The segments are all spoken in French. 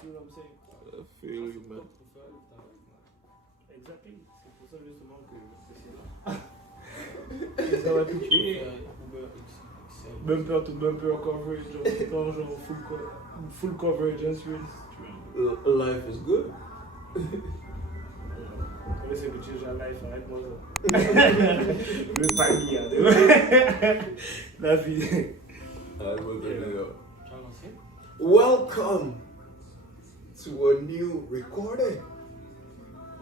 See what I'm saying? I feel you, man. Exactly. C'est pour ça justement que ça va tout tuer. Bumper to bumper coverage, genre full coverage insurance. Life is good. C'est que tu es déjà life, arrête-moi ça. Le panier, la vie. Welcome to a new recording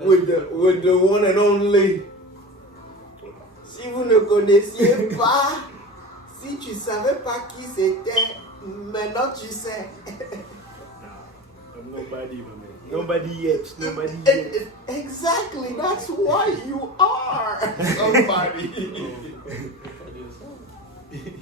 with the one and only. Si vous ne connaissiez pas, si tu savais pas qui c'était, maintenant tu sais. Nobody, man. Nobody yet. Exactly, that's why you are somebody.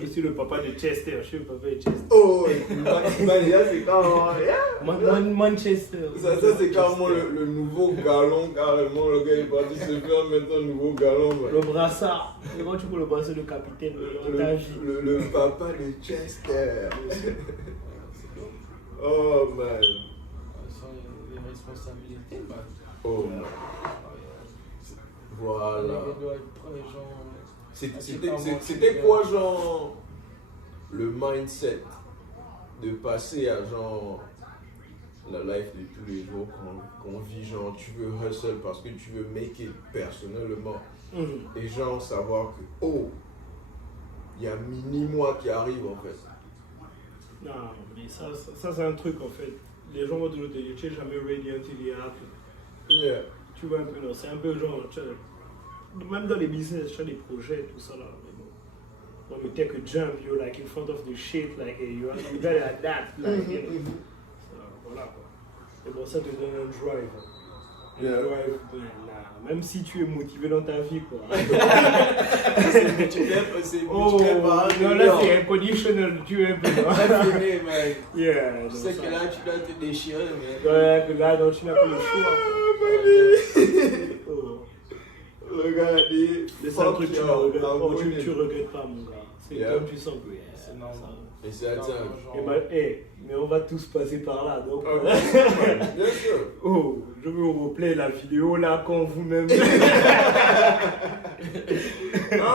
Je suis le papa de Chester. Je suis le papa de Chester. Oh, c'est quand Manchester. Ça c'est carrément le nouveau galon, carrément. Le gars est parti se faire mettre un nouveau galon. Man. Le brassard. Comment tu peux le brassard de capitaine dans ta vie? Le papa de Chester. Oh man. Les responsabilités, man. Oh man. Voilà. C'était quoi, genre, le mindset de passer à, genre, la life de tous les jours qu'on vit, genre, tu veux hustle parce que tu veux make it personnellement. Et genre, savoir que, oh, il y a mini-moi qui arrive, en fait. Non, mais ça c'est un truc, en fait. Les gens vont te dire, tu n'es jamais ready until it happens. Yeah. Tu vois un peu, non, c'est un peu genre, même dans les business, tu as des projets, tout ça là. When you take a jump, you're like in front of the shit, like you gotta adapt, like, you know. Voilà quoi. Et bon, ça te donne un drive. Yeah. Drive, même si tu es motivé dans ta vie, quoi. Non, là c'est inconditionnel, tu es un peu. Yeah. Tu sais que là, tu dois te déchirer, mais. Ouais, que là, donc, tu n'as pas le choix. Le gars a dit, c'est un truc que tu ne regrettes, tu regrettes pas, mon gars. C'est comme tu sens que c'est normal. Et c'est atteint. Mais on va tous passer par là, donc. Bien sûr. Oh, je vais vous replay la vidéo là quand vous-même. Non,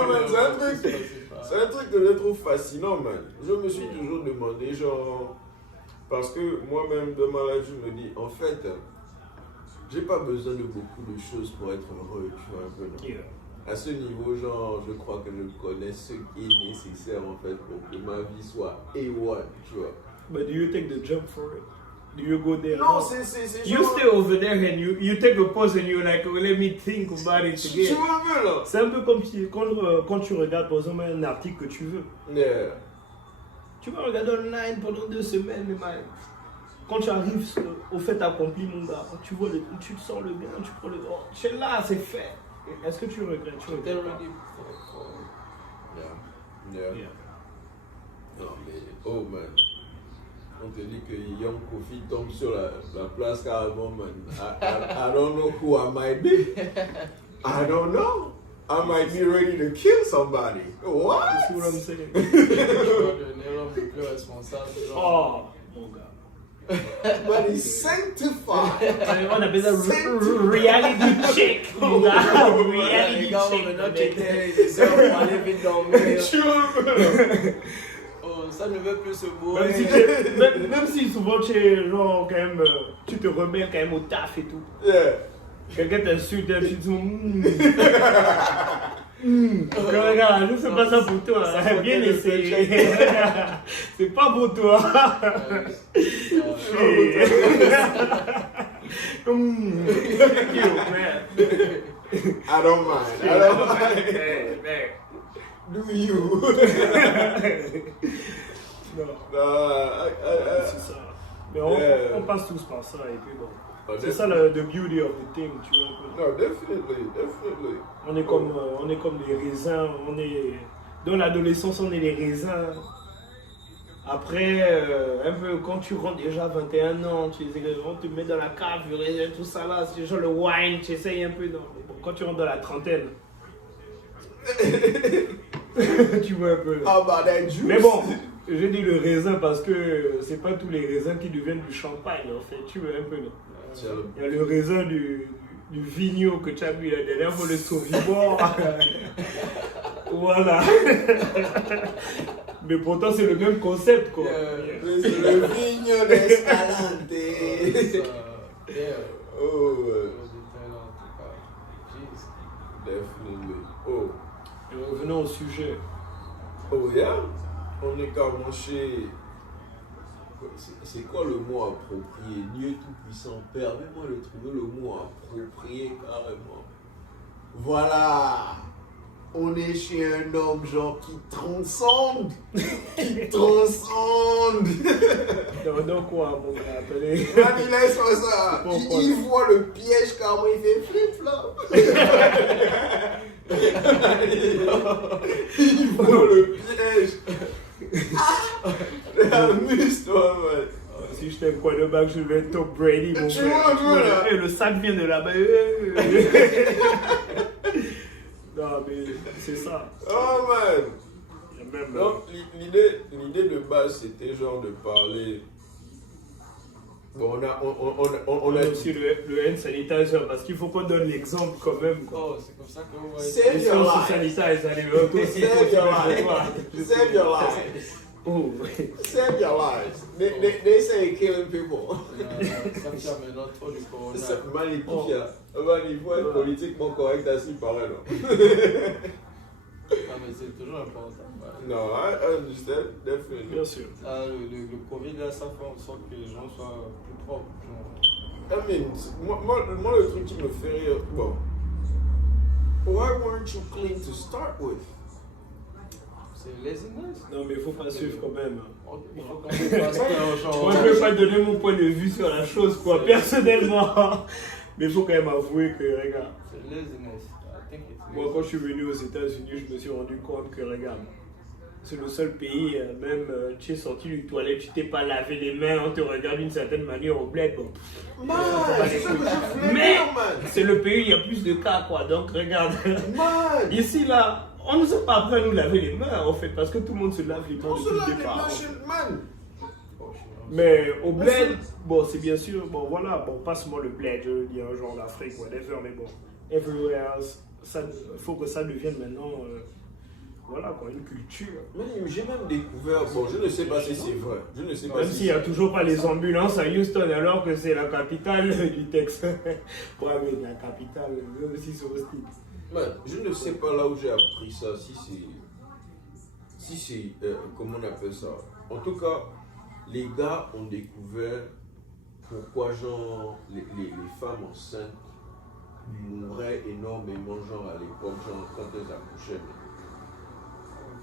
mais c'est un truc que je trouve fascinant, man. Je me suis toujours demandé, genre, parce que moi-même, de ma life, je me dis, en fait, j'ai pas besoin de beaucoup de choses pour être heureux, tu vois un peu, non? Yeah. À ce niveau, genre, je crois que je connais ce qui est nécessaire, en fait, pour que ma vie soit A1, tu vois. But do you take the jump for it? Do you go there? Non, c'est You genre... stay over there and you take a pause and you're like, well, let me think about it Tu again. vois un peu, là? C'est un peu comme quand tu regardes, par exemple, un article que tu veux. Yeah. Tu vas regarder online pendant 2 semaines, mais quand tu arrives au fait accompli, mon gars, tu vois tu te sens le bien, tu prends le... Oh, c'est là, c'est fait. Est-ce que tu regrettes? Yeah. Non, mais, oh man, on te dit que Young Kofi tombe sur la place carrément, man. I don't know who I might be. I don't know. I might be ready to kill somebody. What? C'est what I'm saying. Oh, mon gars. But he's sanctified. On appelle ça reality check, mon gars. Reality check. Ça ne veut plus se bourrer. Même si souvent tu es genre quand même, tu te remets quand même au taf et tout. Yeah. Quelqu'un t'insulte, tu te dis regarde, c'est pas ça pour toi. Bien essayé. C'est pas pour toi. I don't mind. Do you? C'est ça. Mais on passe tous par ça et puis bon. C'est ça le beauty of the thing, tu vois. No, definitely. On est comme les raisins, dans l'adolescence on est les raisins. Après, un peu quand tu rentres déjà à 21 ans, on te met dans la cave, le raisin, tout ça là, c'est genre le wine, tu essayes un peu. Non. Bon, quand tu rentres dans la trentaine, tu vois un peu. How about that juice? Mais bon, Je dis le raisin parce que c'est pas tous les raisins qui deviennent du champagne en fait. Tu veux un peu, non? Il y a le raisin du vigno que tu as vu la dernière fois, le Sauvignon. Voilà. Mais pourtant, c'est le même concept, quoi. Le vigno d'Escalante. Oh, definitely. Oh. Et revenons au sujet. Oh, yeah? On est carrément chez. C'est quoi le mot approprié? Dieu Tout-Puissant, permets-moi de trouver le mot approprié carrément. Voilà! On est chez un homme genre qui transcende! Qui transcende! Non, quoi, mon gars, appelez. Man, il laisse pas ça! Il voit le piège carrément, il fait flip-flop! Il voit le piège! Amuse-toi, man! Si j'étais un quarterback, je vais être Tom Brady, mon Tu frère. vois, là. Et le sac vient de là-bas. Non, mais c'est ça. Oh, man! Même, Donc, l'idée de base, c'était genre de parler. Bon, on a aussi le hand sanitizer, parce qu'il faut qu'on donne l'exemple quand même, quoi. Oh, c'est comme ça qu'on va Save Et si your on se life! sanitize, allez, toi aussi, Save your continue. life! Save your life! Oh, Save your lives! They say killing people. Ça fait maintenant trop du corona. C'est magnifique, hein. Man, il faut être politiquement correct à ce qui paraît, non? Non, mais c'est toujours important. Ouais. Non, I understand, definitely. bien sûr. Ah, le Covid, là, ça fait en sorte que les gens soient plus propres. Genre. I mean, moi, le truc qui me fait rire, bon. Why weren't you clean to start with? C'est laziness. Non, mais il faut pas suivre quand même. Il faut qu'on dépasse genre. Moi, je ne peux pas donner mon point de vue sur la chose, quoi, personnellement. Mais il faut quand même avouer que, regarde, C'est laziness. I think it's moi, quand je suis venu aux États-Unis, je me suis rendu compte que, regarde, c'est le seul pays, même tu es sorti d'une toilette, tu t'es pas lavé les mains, on te regarde d'une certaine manière au bled. Bon. Man, c'est ça que je voulais Mais dire, man. c'est le pays où il y a plus de cas, quoi. Donc, regarde, Man! ici, là, on ne nous a pas appris à nous laver les mains, en fait, parce que tout le monde se lave les mains On se depuis lave le les départ. mains chez man! Mais au bled, bon, c'est bien sûr, bon, voilà, bon, pas seulement le bled, je veux dire, genre l'Afrique, whatever, mais bon, everywhere else, il faut que ça devienne maintenant, voilà, quoi, une culture. Man, j'ai même découvert, bon, je ne sais pas si c'est vrai, je ne sais pas Même si s'il n'y a toujours pas les ambulances à Houston, alors que c'est la capitale du Texas. Ouais, mais la capitale, même si c'est hostile. Man, je ne sais pas là où j'ai appris ça, si c'est, comment on appelle ça. En tout cas, les gars ont découvert pourquoi genre les femmes enceintes mouraient énormément genre à l'époque, genre quand elles accouchaient.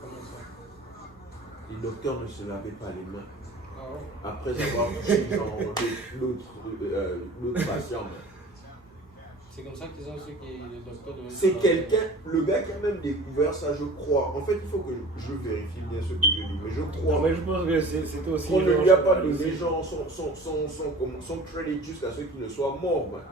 Comment ça? Les docteurs ne se lavaient pas les mains Ah ouais? après avoir touché genre l'autre patient. Man. C'est comme ça qu'ils ont su que les docteurs devaient. C'est quelqu'un, le gars qui a même découvert ça, je crois. En fait, il faut que je vérifie bien ce que je dis, mais je crois. Non, mais je pense que c'était aussi. On ne lui a pas donné genre son crédit jusqu'à ce qu'il ne soit mort, man.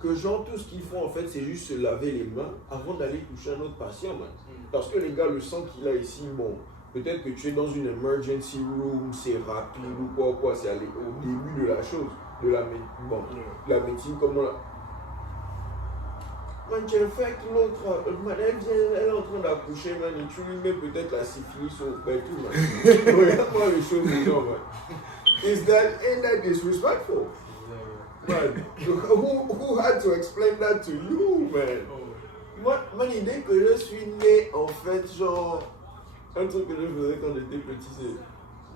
Que genre tout ce qu'ils font en fait c'est juste se laver les mains avant d'aller toucher un autre patient, man. Parce que les gars, le sang qu'il a ici, bon, peut-être que tu es dans une emergency room, c'est rapide ou quoi, c'est au début de la chose, de la médecine comme on l'a. Man, tu fait que l'autre, man, elle est en train d'accoucher, man, et tu lui mets peut-être la syphilis au père, tout, man. Regarde-moi les choses, man. Ain't that disrespectful? Man, who had to explain that to you, man? Moi, l'idée que je suis né, en fait, genre, un truc que je faisais quand j'étais petit, c'est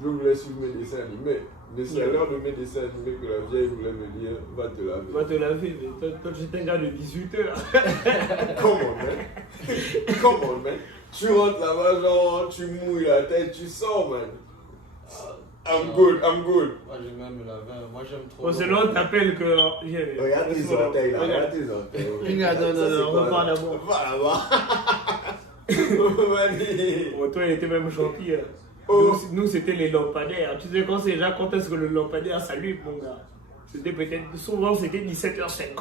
je voulais suivre mes dessins animés. Mais c'est à l'heure de mes dessins animés que la vieille voulait me dire, va te laver. Va te laver, mais toi j'étais un gars de 18 heures. Come on, man. Come on, man. Tu rentres là-bas, genre, tu mouilles la tête, tu sors, man. I'm good. Moi, j'aime même me laver. Moi, j'aime trop. Bon, sinon, on t'appelle que. Regarde tes orteils là, regarde tes orteils. Regarde, non, on repart d'abord. Va là-bas. Bon, toi, il était même gentil. Hein. Oh. Nous, c'était les lampadaires. Tu sais, quand est-ce que le lampadaire s'allume, mon gars? C'était peut-être. Souvent, c'était 17h50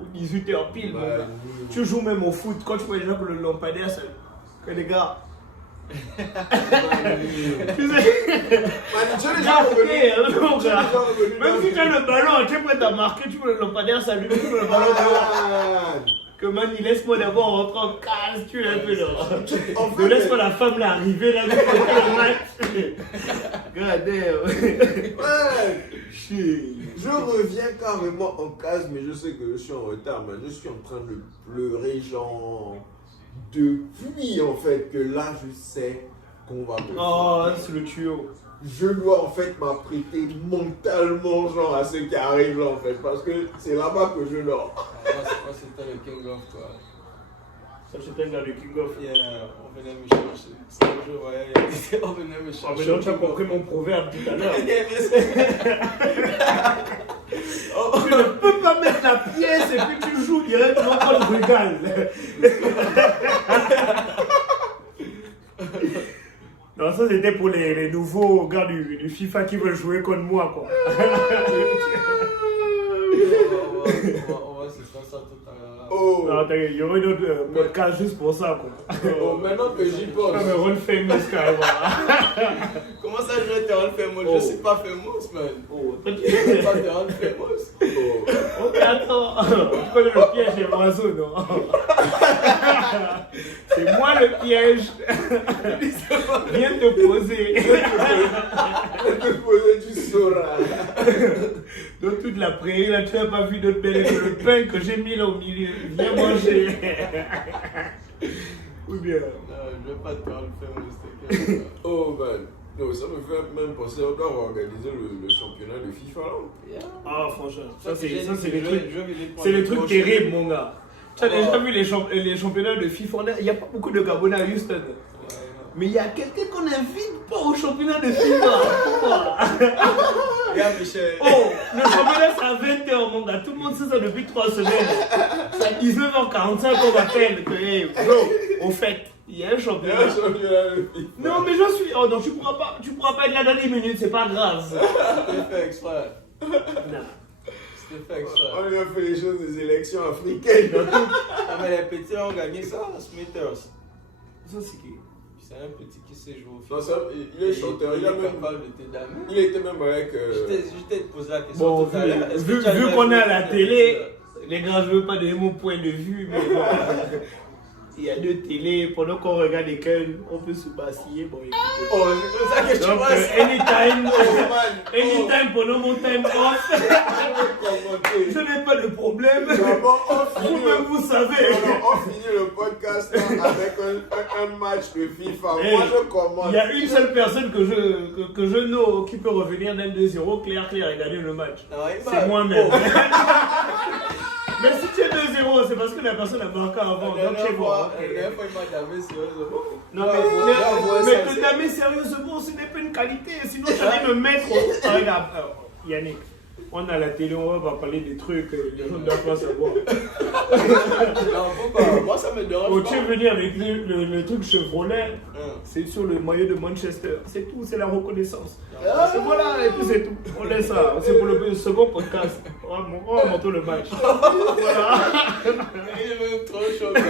ou 18h pile, mon gars. Tu joues même au foot. Quand tu vois déjà que le lampadaire s'allume, que les gars. Tu sais, Manu, tu es déjà revenu. non, Tu es gars. déjà revenu. Même si tu as le ballon, tu es prêt à marquer, tu peux le lampadaire s'allumer, tu peux le ballon dehors. Que man, il laisse-moi d'abord rentrer en case, tu es un peu là. En Ne laisse fait, pas la femme là arriver là, avec le match. God damn. ouais. Shit. Je reviens carrément en case, mais je sais que je suis en retard, mais je suis en train de pleurer, genre, depuis en fait, que là je sais qu'on va me Oh, faire. c'est le tuyau. Je dois en fait m'apprêter mentalement, genre, à ce qui arrive là en fait, parce que c'est là-bas que je dors. Moi, c'était le King of quoi. Ça, c'était un gars de King of. Yeah, on venait me chercher. C'est un jour, ouais, on venait me Ah, chercher. mais donc, tu as compris mon proverbe tout à l'heure. Tu ne peux pas mettre la pièce et puis tu joues directement contre le Régal. Non, ça c'était pour les nouveaux gars du FIFA qui veulent jouer contre moi, quoi. On va se faire ça tout à l'heure. Oh, Non, t'inquiète, il y aurait d'autres podcasts juste pour ça, quoi. oh, maintenant que j'y pense. Comme Ron Famous, carrément. Comment ça, je vais te rendre famous? Oh. Je suis pas famous, man. Oh, toi, Je vais pas te rendre famous. Oh. ok, attends. Tu connais le piège des oiseaux, non? C'est moi le piège. Viens te poser. Je te posais, tu sauras. Dans toute la prairie, là, tu n'as pas vu d'autre belle que le pain que j'ai mis là au milieu. Viens manger. Ou bien. Non, je vais pas te rendre famous, t'inquiète. Oh man, non, ça me fait même penser, on doit organiser le championnat de FIFA là. Yeah. Ah, franchement, ça c'est les Je trucs. vais les prendre C'est les le trucs prochain. terribles, mon gars. Tu as déjà Oh. vu les championnats de FIFA? Il n'y a pas beaucoup de Gabonais à Houston. Ouais, non. Mais il y a quelqu'un qu'on n'invite pas au championnat de FIFA. Pourquoi? Regarde, Michel. Oh, le championnat c'est à 20h, mon gars. Tout le monde sait ça depuis 3 semaines. C'est à 19h45 qu'on m'appelle. Que, hey, bro, au fait, il y a un Il y a championnat. un championnat de FIFA. Non, mais je suis. Oh non, tu pourras pas être là dans les minutes, c'est pas grave. C'était fait exprès. Non. C'était fait exprès. On lui a fait les choses des élections africaines. Ah, mais les petits ont gagné ça, Smithers. Ça, c'est qui? C'est un petit qui sait jouer au Non, FIFA. ça, il est chanteur, il il a est même. capable de te damer. Il était même avec. Je t'ai posé la question Bon, tout à l'heure. Est-ce que vu tu as déjà qu'on est à joué la au télé, FIFA? les gars, je veux pas donner mon point de vue, mais bon. Il y a deux télés, pendant qu'on regarde lesquelles, on peut se vaciller. Bon, écoutez. Oh, c'est comme ça que tu Donc, vois ça. anytime, Oh man, anytime pendant mon time off, commenter. je n'ai pas de problème. D'abord, on finit Vous-même, vous savez. on finit le podcast là, avec un match de FIFA. Hey, Moi, je commence. Il y a une seule personne que je know qui peut revenir d'un 2-0, clair, et gagner le match. Non, il C'est va- moi-même. Oh. Mais si tu es 2-0, c'est parce que la personne a marqué avant. La Donc dernière c'est bon. fois, ok. la dernière fois, il m'a damé sérieusement. Non, Là, on voit- là, on voit mais ça, te c'est- damer sérieusement, ce n'est pas une qualité. Sinon, j'allais me mettre. Regarde, Yannick, on a la télé, on va pas parler des trucs, les gens ne doivent pas savoir. Non, pourquoi? Moi, ça me dérange Oh, pas. tu es venu avec le truc Chevrolet, Hein. c'est sur le maillot de Manchester. C'est tout, c'est la reconnaissance. Ah. Et voilà, et puis c'est tout. On laisse ça. C'est pour le second podcast. On va monter le match. Voilà. Il est même trop chaud, là.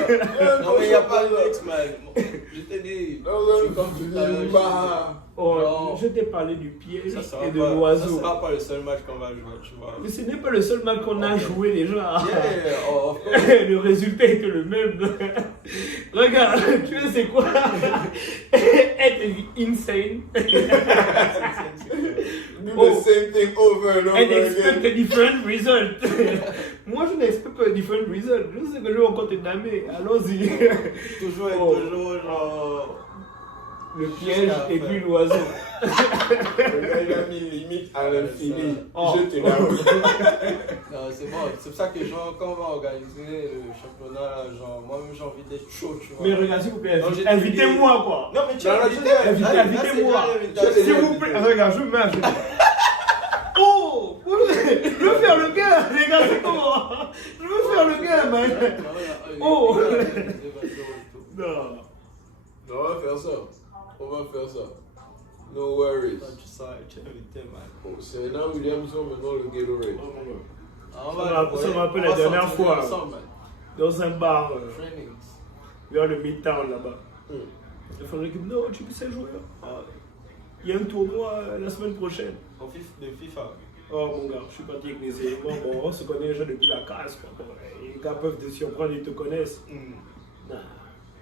Non, mais il n'y a pas de mix, man. Je t'ai dit, Non, je suis comme tout à l'heure. bah. Oh, Non. je t'ai parlé du piège Ça sera et de pas- l'oiseau. Ça sera pas le seul match qu'on va jouer, tu vois. Mais ce n'est pas le seul match qu'on a joué déjà. Yeah, oh, of course. Le résultat est le même. Regarde, tu sais c'est quoi? Être insane. Do Oh. the same thing over and And over expect again. a different result. Moi, je n'expecte pas un different result. Je sais que je vais encore te damer. Allons-y. Toujours et Oh. toujours, genre. Le piège et puis l'oiseau. Le gars, il a mis limite à l'infini. Oh. Je te l'avoue. Non, c'est bon. C'est pour ça que, genre, quand on va organiser le championnat, là, genre, moi-même, j'ai envie d'être chaud, tu vois. Mais regarde, s'il vous plaît, Non, j'ai invitez-moi, quoi. Non, mais tu Non, as non, invité. invitez- Là, invitez-moi. c'est déjà l'invitation. S'il vous plaît, regarde, je me mets à genoux. Oh! Je veux faire le gars, les gars, c'est comment? Je veux faire le gars, man. Oh. Non. On va faire ça. On va faire ça. No worries. Tu sais, tu es invité, man. Oh, Serena Williamson, maintenant le Gatorade. Ça me rappelle la dernière fois. Ensemble, man. Dans un bar Trainings. vers le Midtown là-bas. Le frère de l'équipe, non, tu sais jouer. Ah, il y a un tournoi la semaine prochaine. De FIFA. Oh mon gars, je suis parti avec les éléments. Bon, on se connaît déjà depuis la case. Quoi. Bon, les gars peuvent te surprendre, ils te connaissent. Non,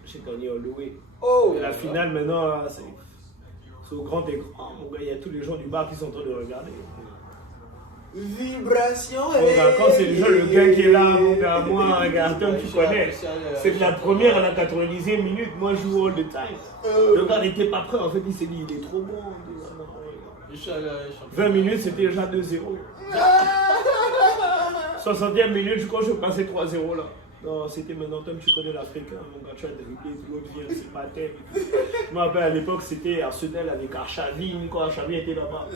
j'ai gagné au loué. Oh! Et la finale maintenant, là, c'est au grand écran. Mon gars, il y a tous les gens du bar qui sont en train de regarder. Vibration. Mon gars, quand c'est déjà le gars qui est là, mon gars, moi, regarde, toi, tu connais. C'est la première à la 90e minute. Moi, je joue all the time. Le gars n'était pas prêt. En fait, il s'est dit, il est trop bon. 20 minutes, c'était déjà 2-0. 60e minute, je crois que je passais 3-0 là. Non, c'était maintenant, Tom, tu connais l'Africain, mon gars, tu as dribbler, l'autre vient, c'est pas thème. Je me rappelle à l'époque, c'était Arsenal avec Arshavin, quand Arshavin était là-bas.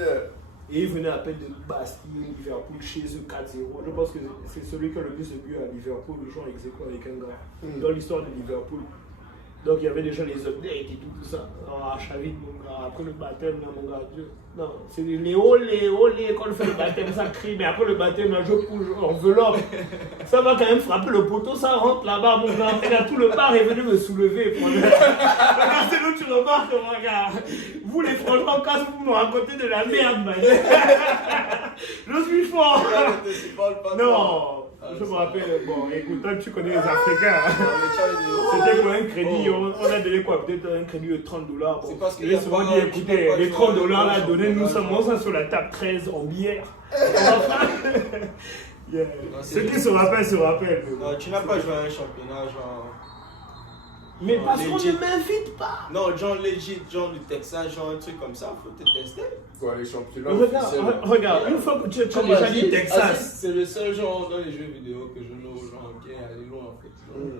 Et il venait à peine de Bastille, Liverpool chez eux 4-0. Je pense que c'est celui qui a le plus de buts à Liverpool, le joueur ex aequo avec un gars, dans l'histoire de Liverpool. Donc il y avait déjà les updates et tout ça. Alors, Arshavin, mon gars, après le baptême, là, mon gars, Dieu. Non, c'est les olé, quand on fait le baptême, ça crie, mais après le baptême, là, je couche en enveloppe. Ça va quand même frapper le poteau, ça rentre là-bas, mon gars. Et là, tout le bar est venu me soulever. Regarde, c'est là où tu remarques, mon gars. Vous, les franchement, quand vous me racontez de la merde, man. Je suis fort. Non. Je me rappelle, bon, écoute, toi, tu connais les Africains. C'était pour un crédit, on a donné quoi? Peut-être un crédit de $30. Bon, c'est parce ils se sont dit, écoutez, les $30 là, donnez-nous ça, moi, ça sur la table 13 en bière. Yeah. Ceux qui se rappellent. Non, tu n'as pas joué à un championnat, genre. Mais genre parce qu'on legit. ne m'invite pas. Non, genre legit, genre du Texas, genre un truc comme ça, faut te tester. Quoi, les championnats Regarde, une fois que tu as déjà dit Texas. C'est le seul genre dans les jeux vidéo que je know, genre, ok, aller loin en fait.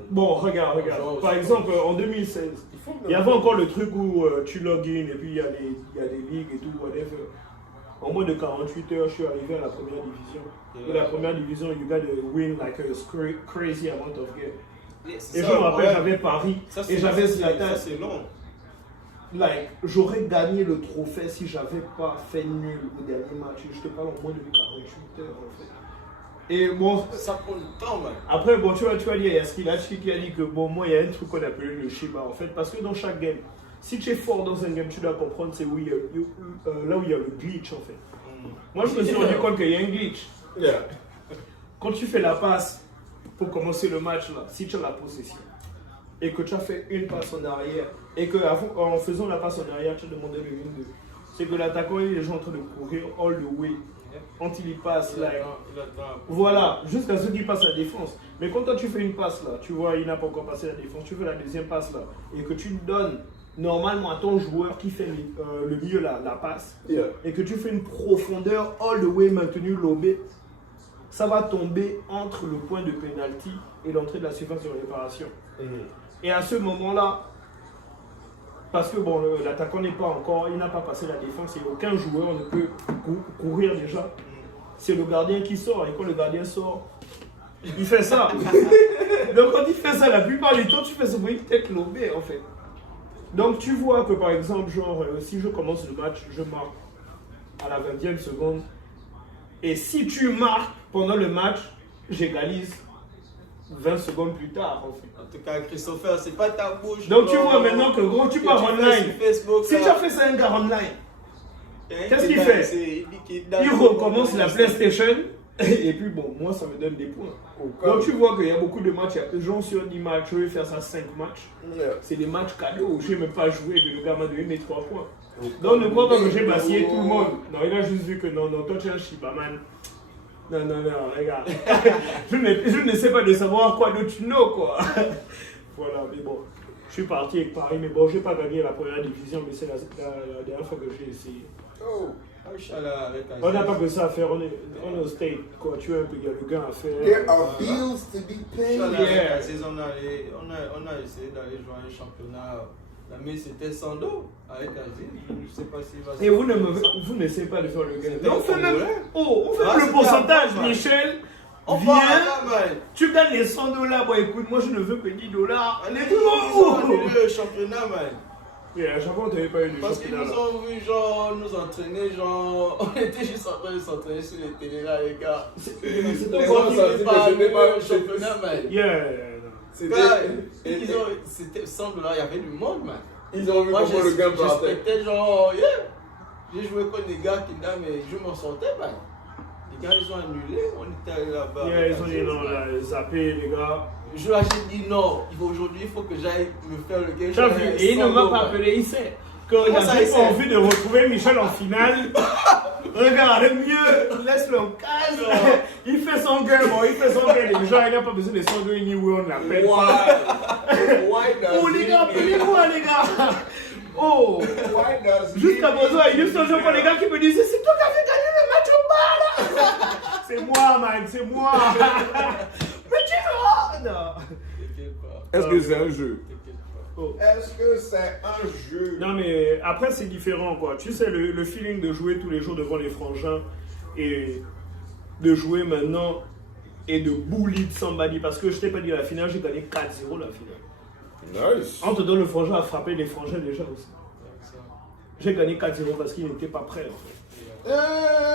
Bon, regarde. Par exemple, en 2016, il y avait encore le truc où tu login et puis il y a des ligues et tout, whatever. En moins de 48 heures, je suis arrivé à la première division. Et la première division, you got to win like a crazy amount of games. Et je me rappelle, j'avais Paris et j'avais Zlatan. Ça, c'est long. Like, j'aurais gagné le trophée si j'avais pas fait nul au dernier match. Je te parle en moins de 48 heures en fait. Et bon, ça prend du temps, man. après, bon, tu vas dire, il y a Skilachi qui a dit que bon, moi, il y a un truc qu'on appelle le Shiba en fait. Parce que dans chaque game, si tu es fort dans un game, tu dois comprendre c'est là où il y a le glitch en fait. Moi, je me suis rendu compte qu'il y a un glitch. Yeah. Quand tu fais la passe pour commencer le match, là, si tu as la possession et que tu as fait une passe en arrière et qu'en faisant la passe en arrière, tu as demandé le 1-2, c'est que l'attaquant il est déjà en train de courir all the way. Quand il y passe, là, voilà, jusqu'à ce qu'il passe la défense. Mais quand toi tu fais une passe là, tu vois, il n'a pas encore passé la défense, tu fais la deuxième passe là et que tu donnes normalement à ton joueur qui fait le milieu la passe et que tu fais une profondeur all the way maintenue lobée, ça va tomber entre le point de pénalty et l'entrée de la surface de réparation. Et à ce moment-là, parce que bon, l'attaquant n'est pas encore, il n'a pas passé la défense et aucun joueur ne peut courir déjà. C'est le gardien qui sort et quand le gardien sort, il fait ça. Donc quand il fait ça, la plupart du temps, tu fais ce bruit de tête lobée en fait. Donc tu vois que par exemple, genre, si je commence le match, je marque à la 20e seconde. Et si tu marques pendant le match, j'égalise 20 secondes plus tard en fait. En tout cas, Christopher, c'est pas ta bouche. Donc tu vois maintenant que gros, tu pars online. Facebook, Si tu as fait ça un gars online, qu'est-ce qu'il fait? Il recommence la PlayStation. Et puis bon, moi ça me donne des points. Donc tu vois qu'il y a beaucoup de matchs, il y a des gens sur 10 matchs, je vais faire ça 5 matchs. C'est des matchs cadeaux où je n'ai même pas joué, mais le gars m'a donné mes 3 points. Donc ne crois pas que j'ai bassillé tout le monde. Non, il a juste vu que non, toi tu es un Shiba man. Non, regarde. je ne sais pas de savoir quoi d'autre tu know quoi. Voilà, mais bon. Je suis parti avec Paris, mais bon, je n'ai pas gagné la première division, mais c'est la dernière fois que j'ai essayé. On n'a pas que ça à faire, on est au state, quoi, tu vois, il y a le gain à faire. There are bills to be paid. On a essayé d'aller jouer un championnat, mais c'était sans dos avec Azil. Je ne sais pas s'il va se. Et vous n'essayez pas de faire le gain. On fait même le c'était pourcentage, avant, Michel. On Viens, va tu gagnes les $100. Bon, écoute, moi je ne veux que $10. On est le championnat, man. Et à chaque fois, on n'avait pas eu de Parce qu'ils championnat. nous ont vu, genre, nous entraîner, genre, on était juste en train de s'entraîner sur les télés là, les gars. C'était On ça, n'était pas arrivé au championnat, man. Yeah. C'était $100, il y avait du monde, man. Ils ont vu Moi, comment le gars partait. j'expectais genre, yeah. J'ai joué contre des gars qui là, mais je m'en sortais pas. Les gars, ils ont annulé, on était allé là-bas. Yeah, ils ont dit non, là, zappé, les gars. Là, j'ai dit non, aujourd'hui, il faut que j'aille me faire le game. T'as vu, et il ne m'a pas appelé, il sait. Quand il a pas envie de retrouver Michel en finale, regarde, mieux, laisse-le en case. Il fait son game, bon, il fait son game. Les gens, il n'a pas besoin de son game, où on l'appelle. Oh, les gars, appelez-moi, les gars. Oh, jusqu'à présent, il y a juste un jour pour les gars qui me disent c'est toi qui as fait gagner le match au bas là. C'est moi, man, c'est moi. Mais tu vois, non. Est-ce que c'est un jeu? Oh. Est-ce que c'est un jeu? Non, mais après, c'est différent, quoi. Tu sais, le feeling de jouer tous les jours devant les frangins et de jouer maintenant et de bully de somebody. Parce que je t'ai pas dit, la finale, j'ai gagné 4-0 la finale. Nice. On te donne le frangin à frapper les frangins déjà aussi. J'ai gagné 4-0 parce qu'ils n'étaient pas prêts, en fait.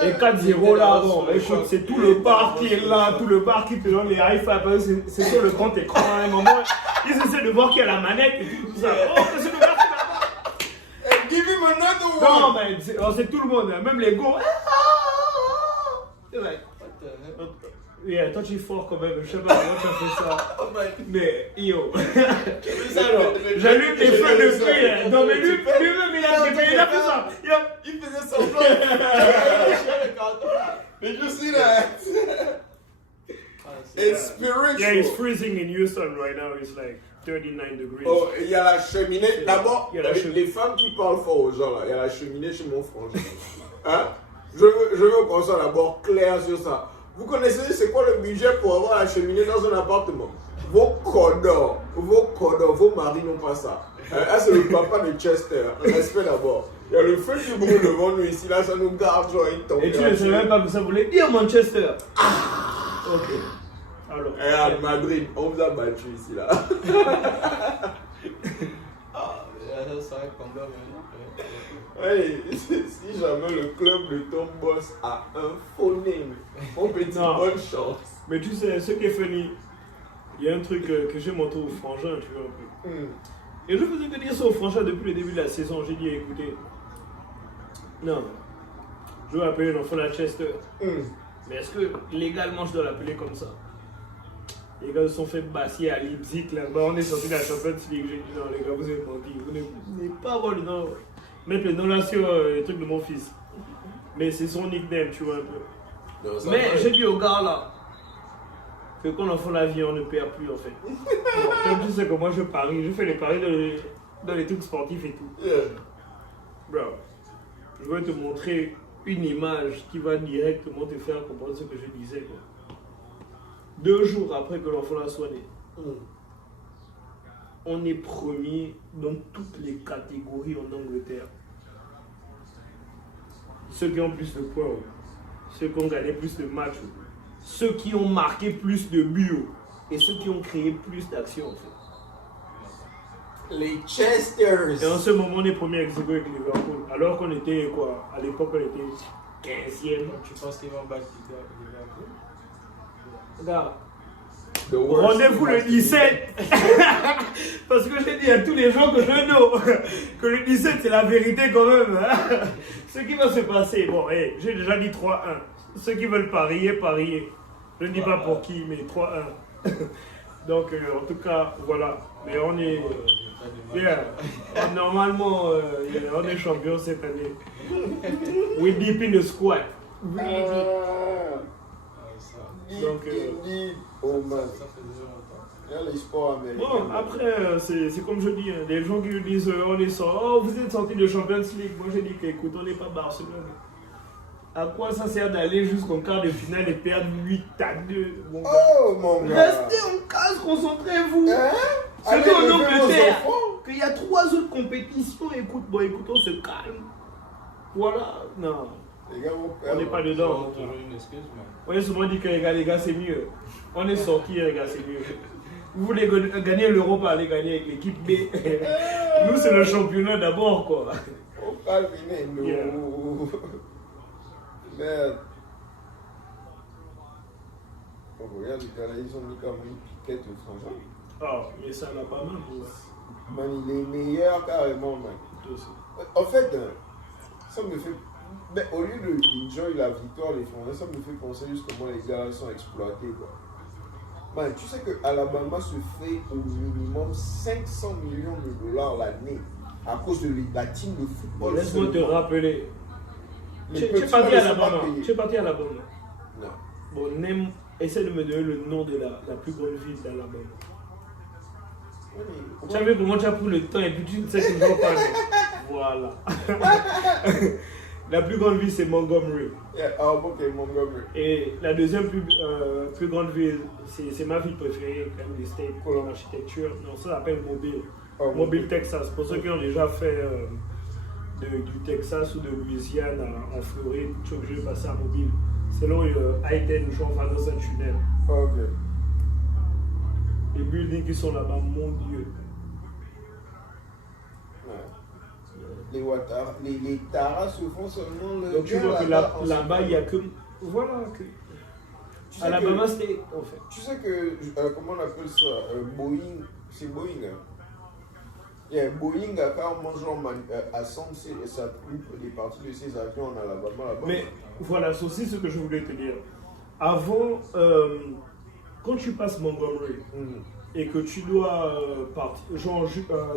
Et 4-0 là, bon, écoute, c'est tout le bar qui est là, tout le bar qui te donne les high fives, c'est sur le grand écran à un moment. Ils essaient de voir qui a la manette et tout ça. Oh, c'est le gars qui m'a. Give him another one. Non, mais c'est tout le monde, hein, même les go. C'est vrai. Yeah, toi tu es fort quand même, je sais pas comment tu as fait ça. Mais yo, j'allume les feux depuis. Non, mais lui-même il a fait ça. Il faisait semblant. Did you see that? It's spiritual. Yeah, it's freezing in Houston right now. It's like 39 degrees. Oh, il y a la cheminée. D'abord, Il y a la les femmes qui parlent fort aux gens là, il y a la cheminée chez mon frangin. Hein? Je veux qu'on soit d'abord clair sur ça. Vous connaissez c'est quoi le budget pour avoir la cheminée dans un appartement? Vos codors, vos maris n'ont pas ça. Hein, c'est le papa de Chester. Respect d'abord. Il y a le feu qui brûle devant nous ici, là, ça nous garde, genre, il tombe. Et tu ne savais même pas que ça voulait dire Manchester. Ok. Alors. Et à Madrid, on vous a battu ici, là. Ça va être combat maintenant. Allez, si jamais le club de ton boss a un phonème, mon petit, bonne chance. Mais tu sais, ce qui est funny, il y a un truc que j'ai montré au frangin, tu vois un peu. Et je faisais que dire ça au frangin depuis le début de la saison. J'ai dit, écoutez, non, je vais appeler l'enfant à Chester. Mais est-ce que légalement je dois l'appeler comme ça? Les gars se sont fait bassier à Leipzig là-bas, on est sorti de la Champions League. J'ai dit non, les gars, vous êtes menti, vous n'avez pas avoir le nom. Mettre le nom là sur les trucs de mon fils. Mais c'est son nickname, tu vois un peu. Non, mais j'ai dit au gars là que quand on fait la vie, on ne perd plus en fait. Bon, comme tu sais que moi je parie, je fais les paris dans les trucs sportifs et tout. Bro, je vais te montrer une image qui va directement te faire comprendre ce que je disais, quoi. 2 jours après que l'enfant a soigné, on est premier dans toutes les catégories en Angleterre. Ceux qui ont plus de points, ceux qui ont gagné plus de matchs, ceux qui ont marqué plus de buts et ceux qui ont créé plus d'actions. En fait. Les Chesters. Et en ce moment, on est premier avec Liverpool. Alors qu'on était quoi? À l'époque, on était 15e. Tu penses qu'ils vont battre Liverpool? Regarde. Rendez-vous le 17. Parce que j'ai dit à tous les gens que je know que le 17 c'est la vérité quand même. Hein? Ce qui va se passer, bon, hey, j'ai déjà dit 3-1. Ceux qui veulent parier, parier. Je ne dis pas pour qui, mais 3-1. Donc en tout cas, voilà. Mais on est... normalement, on est champion cette année. We deep in the squad. Donc, oh man. Il y a les sports américains. Bon, après, c'est comme je dis, hein, les gens qui disent on est sorti, oh vous êtes sorti de Champions League. Moi j'ai dit qu'écoute, on n'est pas Barcelone. À quoi ça sert d'aller jusqu'en quart de finale et perdre 8-2 mon gars. Oh mon gars. Restez en case, concentrez-vous. C'est en Angleterre qu'il y a 3 autres compétitions. Écoute, on se calme. Voilà, non. On n'est pas dedans. On est souvent dit que les gars, c'est mieux. On est sorti, les gars, c'est mieux. Vous voulez gagner l'Europe, allez gagner avec l'équipe B. Nous, c'est le championnat d'abord, quoi. On parle bien, nous. Yeah. Merde. Oh, regarde, les gars, là, ils ont mis comme une piquette au frangin. Ah, mais ça n'a pas mal. Man, il est meilleur carrément, man. Toi aussi. En fait, ça me fait. Mais au lieu de enjoy la victoire des Français, ça me fait penser juste comment les gars sont exploités, quoi. Man, tu sais que Alabama se fait au minimum 500 millions de dollars l'année à cause de la team de football. Laisse-moi te rappeler. Les Tu es petits parti ne à sont pas Alabama. payés. Tu es parti à Alabama. Non. Bon, essaie de me donner le nom de la plus grande ville d'Alabama. Oui, mais Tu as vu comment tu as pris le temps et puis tu ne sais toujours pas. Voilà. La plus grande ville, c'est Montgomery. Yeah, ah, ok, Montgomery. Et la deuxième plus grande ville, c'est ma ville préférée, quand même, des States, en architecture. Non, ça s'appelle Mobile. Oh, Mobile, Texas. Pour ceux qui ont déjà fait du Texas ou de Louisiane en Floride, tu es obligé de passer à Mobile. C'est là où Hayden, genre, va dans un tunnel. Ok. Les buildings qui sont là-bas, mon Dieu. Ouais. Les taras se font seulement le. Donc tu vois que là-bas, il n'y a que. Voilà. Que... Tu sais Alabama que- State, en fait. Tu sais que, comment on appelle ça, Boeing, c'est Boeing. Hein? Yeah, Boeing a carrément genre assemble des parties de ses avions en Alabama là-bas. Mais voilà, c'est aussi ce que je voulais te dire. Avant, quand tu passes Montgomery Mhm. et que tu dois partir, genre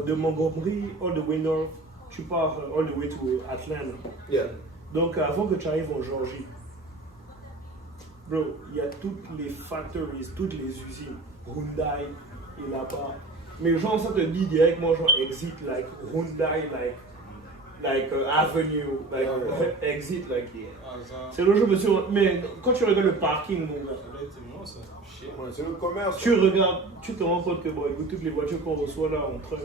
de Montgomery all the way north, tu pars all the way to Atlanta. Yeah. Donc avant que tu arrives en Georgie, bro, il y a toutes les factories, toutes les usines. Hyundai est là-bas. Mais genre, ça te dit directement, genre, exit like Hyundai, like Avenue, like exit like here. Ah, ça, C'est le jeu, monsieur. Mais quand tu regardes le parking, mon gars, honnêtement, ça fait chier. Ouais, c'est le commerce. tu regardes, tu te rends compte que bon, écoute, toutes les voitures qu'on reçoit là en truck,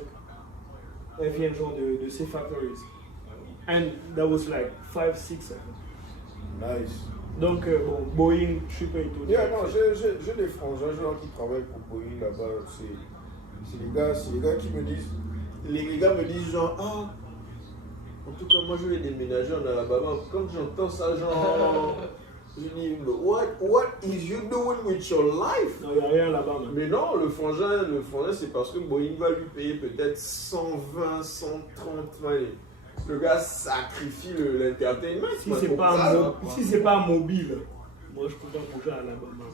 elles viennent genre de ces factories. And that was like 5-6 of them. Nice. Donc, bon, Boeing, je suis pas étonné. Yeah, non, j'ai des frangins genre, qui travaillent pour Boeing là-bas. C'est les gars qui me disent. Les gars me disent genre, ah, en tout cas, moi je vais déménager en Alabama. Quand j'entends ça, genre, je dis, what is you doing with your life? Non, il n'y a rien là-bas, man. Mais non, le frangin c'est parce que Boeing va lui payer peut-être 120, 130 000. Le gars sacrifie l'entertainment. Si man, c'est pour pas, ça, là. si c'est pas mobile, moi je peux pas bouger à Alabama.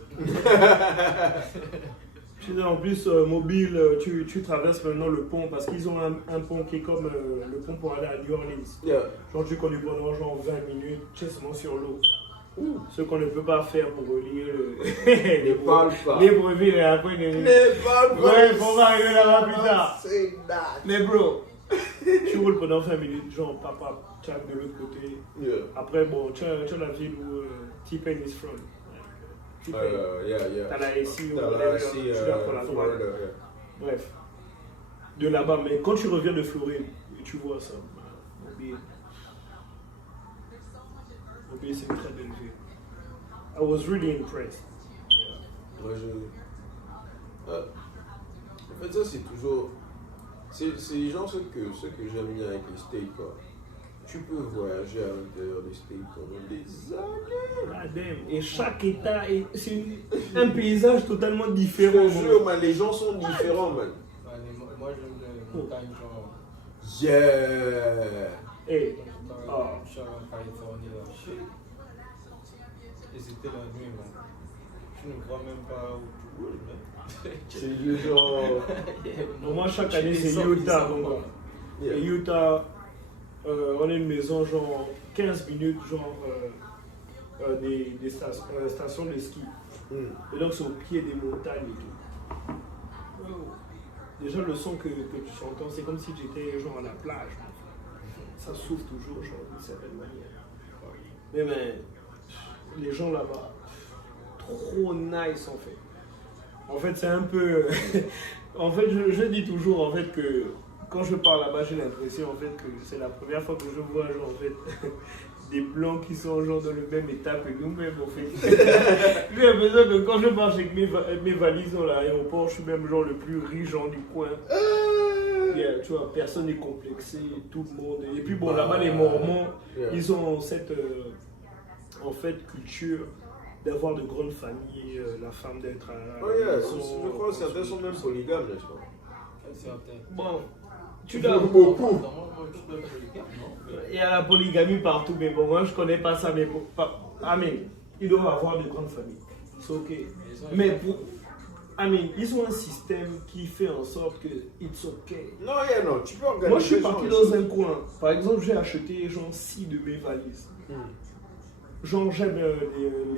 Tu sais, en plus, mobile, tu traverses maintenant le pont parce qu'ils ont un pont qui est comme le pont pour aller à New Orleans. Yeah. Genre, tu conduis pendant genre 20 minutes, tu es seulement sur l'eau. Ouh. Ce qu'on ne peut pas faire pour relier Ne parle pas. les villes et après les. Ne parle pas. Ouais, on va arriver là-bas plus tard. Say that. Mais bro, tu roules pendant 20 minutes, genre papa, tu arrives de l'autre côté. Yeah. Après, bon, tu as la ville où T-Pain is from. T-Pain. Yeah. T'as la AC, T'as la AC, tu vas pour la droite. Florida, yeah. Bref, de là-bas. Mais quand tu reviens de Floride et tu vois ça, Mobile, c'est une très belle ville. I was really impressed. Moi, en fait, ça, c'est toujours. C'est les gens, ce que j'aime bien avec les States, quoi. Tu peux voyager à l'intérieur des States pendant des années. God damn. Et chaque État, c'est un paysage totalement Je différent. te jure, man, les gens sont différents, man. Moi, j'aime les montagnes, genre. Yeah! Hey. Je suis allé en Californie, là. Et c'était la nuit, man. Je ne crois même pas où tu roules, man. C'est le genre. Donc moi, chaque année, c'est Utah. Donc, Yeah. et Utah, on a une maison, genre 15 minutes, genre des stations de ski. Mm. Et donc, c'est au pied des montagnes et tout. Déjà, le son que tu entends, c'est comme si j'étais genre à la plage. Ça souffle toujours, genre, d'une certaine manière. Mais les gens là-bas, trop nice en fait. En fait, c'est un peu. En fait, je dis toujours en fait que quand je pars là-bas, j'ai l'impression en fait que c'est la première fois que je vois genre en fait des blancs qui sont genre dans le même état que nous-mêmes en fait. J'ai l'impression que quand je marche avec mes valises dans l'aéroport, je suis même genre le plus riche genre du coin. Yeah, tu vois, personne n'est complexé, tout le monde. Et puis bon, là-bas les Mormons, ils ont cette en fait culture d'avoir de grandes familles, la femme d'être à la Oh yeah, maison. je crois que certains sont même polygames, n'est-ce pas? Certains. Bon, Tu dois... Beaucoup. Il y a la polygamie partout, mais bon, moi je connais pas ça, mais bon, ils doivent avoir de grandes familles. C'est ok. Mais pour. Ils ont un système qui fait en sorte que it's ok. Non, non, tu peux organiser. Moi je suis parti dans un coin. Par exemple, j'ai acheté genre 6 de mes valises. Genre j'aime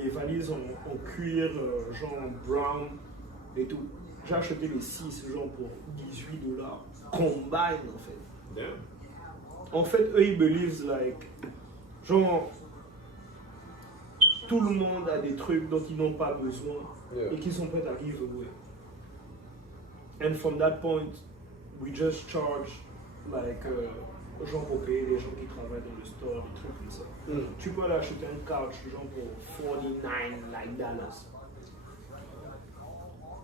les valises en cuir, genre brown et tout. J'ai acheté les 6 genre pour $18. Combine en fait. Yeah. En fait, eux ils believe like, genre, tout le monde a des trucs dont ils n'ont pas besoin et qui sont prêts à give away. And from that point, we just charge like, genre pour payer les gens qui travaillent dans le store, des trucs comme ça. Tu peux aller acheter un couch genre pour $49 dollars.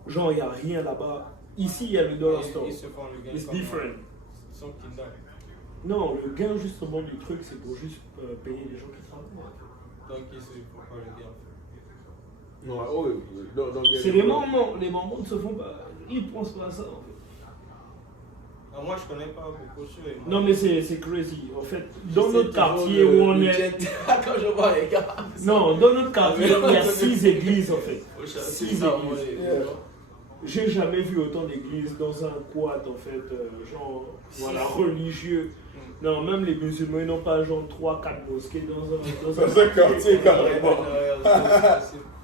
Genre, il n'y a rien là-bas. Ici, il y a le dollar store. Ils se font le gain. It's different. Ils sont kidnappés. Non, le gain justement du truc, c'est pour juste payer les gens qui travaillent. Donc ils se font pas le gain. Non, oui. C'est les Mormons. Les Mormons ne se font pas. Ils ne pensent pas à ça en fait. Ah, moi je connais pas beaucoup sur les Non, mais c'est crazy. En fait, dans notre quartier où on est. Quand je vois les gars. Non, dans notre quartier, il y a 6 églises en fait. 6 églises. J'ai jamais vu autant d'églises dans un quad en fait, genre voilà, religieux. Non, même les musulmans n'ont pas genre 3-4 mosquées dans un quartier carrément.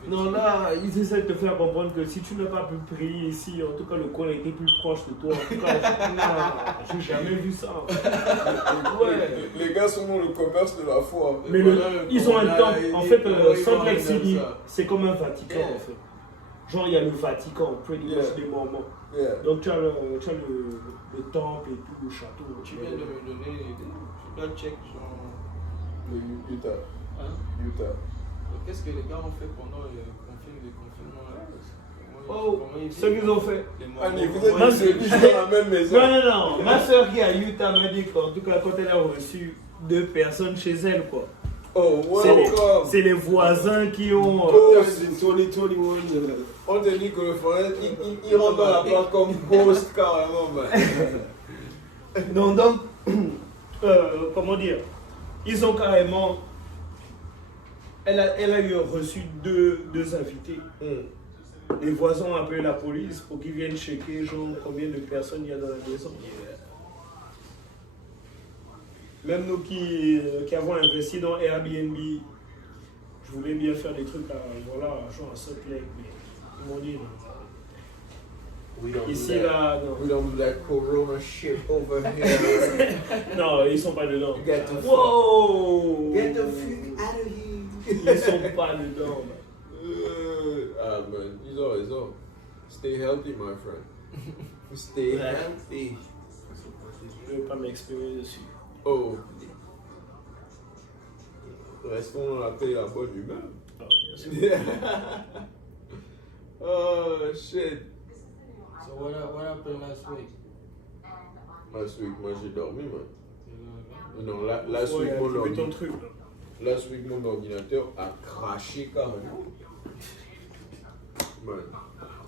Non, là, ils essaient de te faire comprendre que si tu n'as pas pu prier ici, en tout cas le coin était plus proche de toi. En tout cas, non, j'ai jamais vu ça. Ouais. Les gars sont dans le commerce de la foi. Mais ils ont un temple. En fait, Salt Lake City, c'est comme un Vatican en fait. Genre, il y a le Vatican, pretty much des Mormons. Donc, tu as le temple et tout, le château. Tu viens de me donner une idée. Je dois check genre. Le Utah. Hein? Utah. Qu'est-ce que les gars ont fait pendant le confinement là? Oh, ce qu'ils ont fait. Allez, vous êtes dans la même maison. Non. Ma soeur qui est à Utah m'a dit qu'en tout cas, quand elle a reçu 2 personnes chez elle, quoi. Oh, welcome. C'est les voisins qui ont. On te dit que le frère, il rentre dans la porte comme ghost carrément, man. Non, donc, comment dire, ils ont carrément. Elle a eu reçu deux invités. Les voisins ont appelé la police pour qu'ils viennent checker genre combien de personnes il y a dans la maison. Même nous qui avons investi dans Airbnb, je voulais bien faire des trucs genre à Salt Lake, mais ils m'ont dit non. Ici, là, non. We don't do that corona shit over here. Non, ils sont pas dedans. Get the Wow! Get the fuck out of here. Ils sont pas dedans. Man, ils ont. Stay healthy, my friend. Stay healthy. Je ne vais pas m'exprimer dessus. Oh. Restons dans la paix et la bonne humeur. Oh, bien sûr. Oh, shit. So what happened last week? Last week, moi j'ai dormi, man. Non, last Ouais, week, ton truc. last week, mon ordinateur a craché carrément. Man,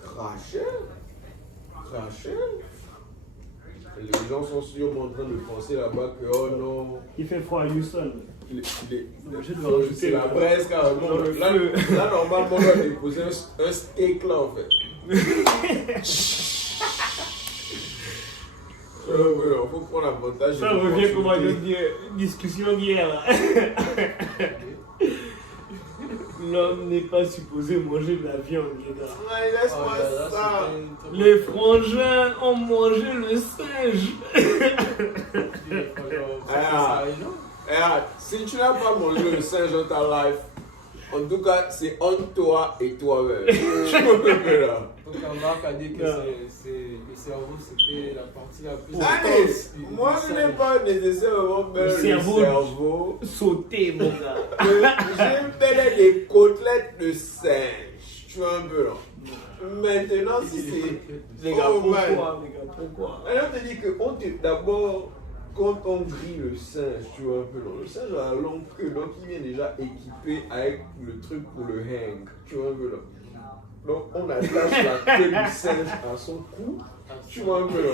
craché. Les gens sont sûrement en train de penser là-bas que, oh non. Il fait froid à Houston. C'est la braise carrément. Là, normalement, on va déposer un steak là en fait. Il faut prendre l'avantage. Ça revient comme à une discussion d'hier. L'homme n'est pas supposé manger de la viande, les gars. Ouais, laisse-moi ça. Les frangins ont mangé le singe. Si tu n'as pas mangé le singe dans ta life, en tout cas, c'est entre toi et toi-même. Tu peux là. Donc, Marc a dit que le cerveau, c'était la partie la plus Allez, moi je n'ai pas nécessairement le cerveau sauté, mon gars. J'ai fait des côtelettes de singe. Tu vois un peu là. Maintenant, si c'est. Les gars, pourquoi? Alors, on te dit que d'abord, quand on grille le singe, tu vois un peu là. Le singe a la longue queue, donc il vient déjà équipé avec le truc pour le hang. Tu vois un peu là. Donc, on attache la queue du singe à son cou. Tu vois un peu là.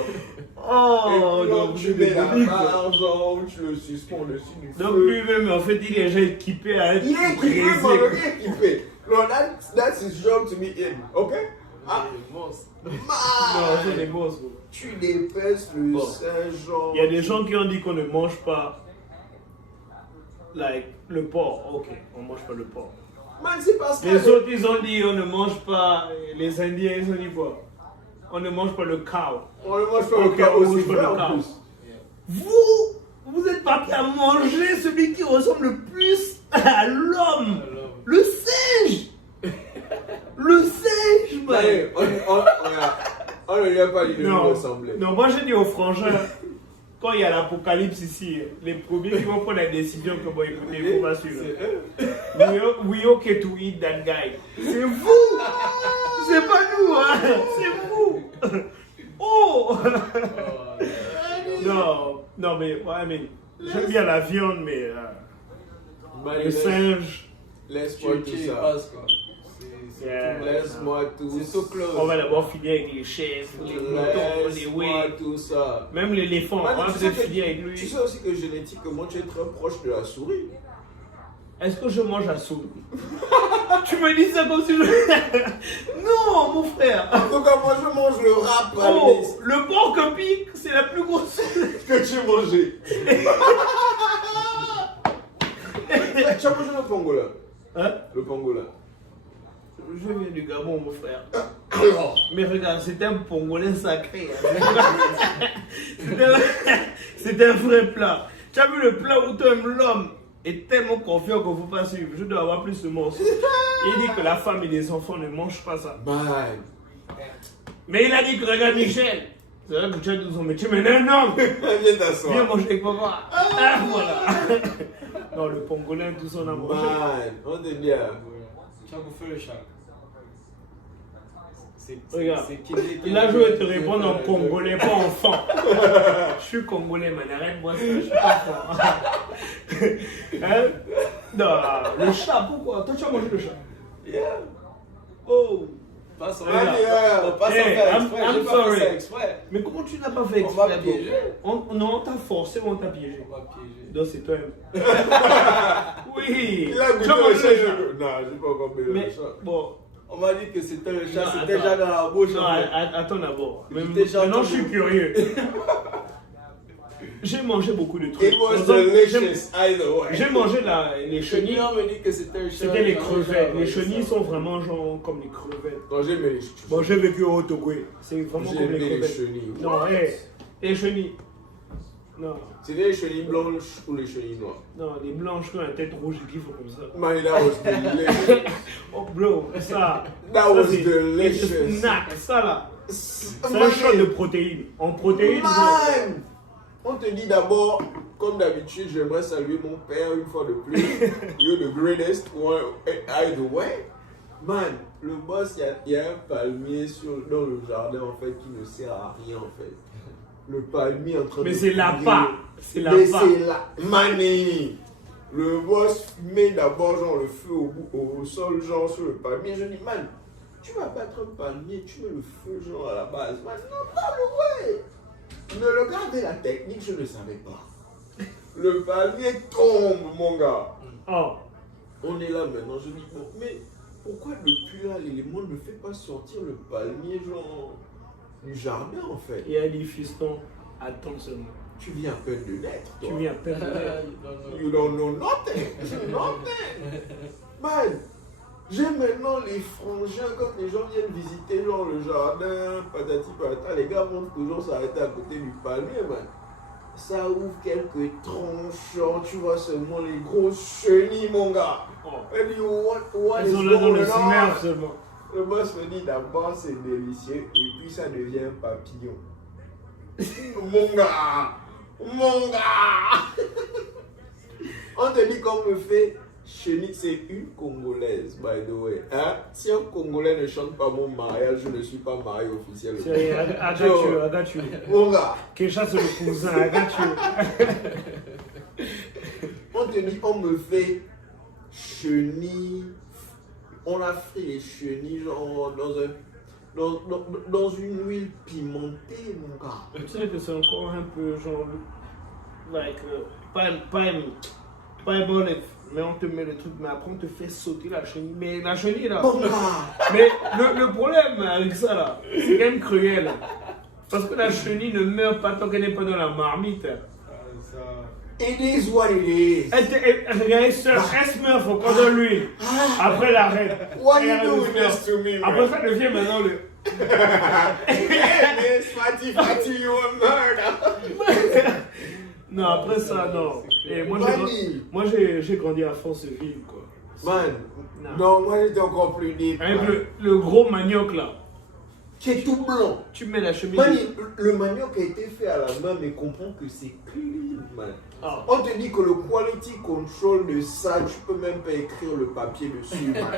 Oh, Et puis, donc tu mets la barre, genre, tu le suspends dessus du donc feu. lui-même, en fait, il est déjà équipé à être Il est équipé, man, il est équipé. No, that's his job to meet in, ok? Ah, Non, man, c'est des monstres. tu dépèces le Bon. singe, genre. Il y a des gens qui ont dit qu'on ne mange pas like, le porc. Ok, on ne mange pas le porc. Man, c'est parce que. Les autres, ils ont dit on ne mange pas. Les Indiens, ils ont dit quoi? On ne mange pas le cow. On ne mange pas Ok, le on chaos, mange c'est pas vrai le en cow. plus. Vous êtes parti à manger celui qui ressemble le plus à l'homme. Le singe. Le singe, man. Allez, on ne lui a pas dit de nous Non, ressembler. non, moi j'ai dit aux frangins, quand il y a l'apocalypse ici, les premiers qui vont prendre la décision que bon écoutez, il faut pas suivre. We okay to eat that guy. C'est vous! C'est pas nous, hein! C'est vous! Oh! Non, mais ouais, mais j'aime bien la viande, mais Man, le singe, laisse-moi tout Turquie ça. passe quoi. Yeah. Laisse-moi tout C'est so close. on va d'abord finir avec les chefs, les moutons, les Laisse-moi whey, tout ça. même l'éléphant, Man, on va tu sais peut-être finir avec tu lui. sais aussi que génétiquement, tu es très proche de la souris. Est-ce que je mange la souris? Tu me dis ça comme si je... Non, mon frère. En tout cas, moi, je mange le rap Oh, le porc que pique, c'est la plus grosse. que tu manges. Tu as mangé le pangolin? Hein? Le pangolin. Je viens du Gabon, mon frère. Alors, Mais regarde, c'était un pongolais sacré. Hein. C'était un vrai plat. Tu as vu le plat où l'homme est tellement confiant qu'on ne faut pas suivre. Je dois avoir plus de morceaux. Il dit que la femme et les enfants ne mangent pas ça. man. Mais il a dit que regarde Michel. C'est vrai que tu as 12 ans, mais tu es maintenant un homme. Viens Viens t'asseoir. manger avec papa. Ah, voilà. Non, le pangolin, tout ça, on a mangé. Man, on te dit. Tu as bouffé le chat. Regarde, c'est là je vais te répondre en congolais, pas enfant. Je suis congolais, man, arrête-moi ça, je suis pas enfant. Hein? Non, le chat, pourquoi? Toi tu as mangé le chat? Yeah. Oh! Pas sans Regarde. faire. Faut pas s'en Hey, faire I'm exprès. J'ai pas sorry. fait ça exprès. Mais comment tu n'as pas fait On m'a exprès? piégé. Non, on t'a forcé ou on t'a piégé? On va piéger. Donc c'est toi-même. Oui! Il a Tu as goûté le mangé le chat. chat? Non, j'ai pas encore payé le Mais chat. bon. On m'a dit que c'était le chat, Non, c'était attends. déjà dans la bouche. Non, en fait. attends d'abord. J'étais déjà Maintenant, je entendu. suis curieux. J'ai mangé beaucoup de trucs. It was Par exemple, delicious, either way. J'ai mangé les Le chenilles. client me dit que c'était le chat. C'était les J'avais crevettes. déjà Les envoyé chenilles ça. sont vraiment genre comme les crevettes. Non, j'ai aimé les chenilles. Bon, j'ai vécu au Togo. C'est vraiment J'ai comme aimé les les crevettes. chenilles. Non, hé, les chenilles. Non, C'était les chenilles blanches ou les chenilles noires? non, les blanches qui ont la tête rouge et qui font comme ça. Man, that was delicious. Oh, bro, ça. That ça, was c'est- delicious. Snack, ça là. C'est un shot de protéines. En protéines, bro. Man! On te dit d'abord, comme d'habitude, j'aimerais saluer mon père une fois de plus. You're the greatest one, either way. Man, le boss, il y a un palmier dans le jardin en fait qui ne sert à rien en fait. Le palmier en train Mais de. c'est là-bas. C'est Mais là-bas. c'est là. Mani! Le boss met d'abord genre le feu au sol, genre sur le palmier. Je dis, man, tu vas battre un palmier, tu mets le feu genre à la base. Man, non, ouais! Mais le gars avait la technique, je ne savais pas. Le palmier tombe, mon gars. Oh, On est là maintenant, je dis, bon, mais pourquoi depuis là, l'élément ne fait pas sortir le palmier, genre, du jardin en fait? et elle dit, fiston, attends seulement. Tu viens à peine de naître, toi. Tu viens perdre. You don't know nothing. Nothing. Man, j'ai maintenant les frangins quand les gens viennent visiter genre le jardin, patati patata, les gars vont toujours s'arrêter à côté du palmier, man. Ça ouvre quelques tronches, genre, tu vois seulement les grosses chenilles, mon gars. Oh. Elle dit, what Ils is sont là dans going le on? cinéma seulement. Le boss me dit d'abord c'est délicieux et puis ça devient un papillon. Mon gars! Mon gars! On te dit qu'on me fait chenille, c'est une Congolaise, by the way. Hein? Si un Congolais ne chante pas mon mariage, je ne suis pas marié officiellement. C'est I got you. Mon gars! Kesha, c'est le cousin, I got you. On te dit, on me fait chenille on a fait les chenilles genre dans une huile pimentée, mon gars. Tu sais que c'est encore un peu genre. Like, pas un bon œuf, mais on te met le truc, mais après on te fait sauter la chenille. Mais la chenille là. Mon gars. Mais le problème avec ça là, c'est quand même cruel. Parce que la chenille ne meurt pas tant qu'elle n'est pas dans la marmite. It is what it is. Elle se meurt, faut qu'on donne l'huile. Après elle arrête. What Et you elle doing meurt. this to me, Après man? ça devient maintenant le. Yes, Fatty, you a murder. Non, après ça, non. Et Bunny. moi j'ai grandi à Fonceville, quoi. Man, Non. non, moi j'étais encore plus deep. Avec man. le gros manioc là. Qui est tout blanc. Tu mets la chemise. Man, le manioc a été fait à la main, mais comprends que c'est clean, man. Ah. On te dit que le quality control de ça, tu peux même pas écrire le papier dessus, man.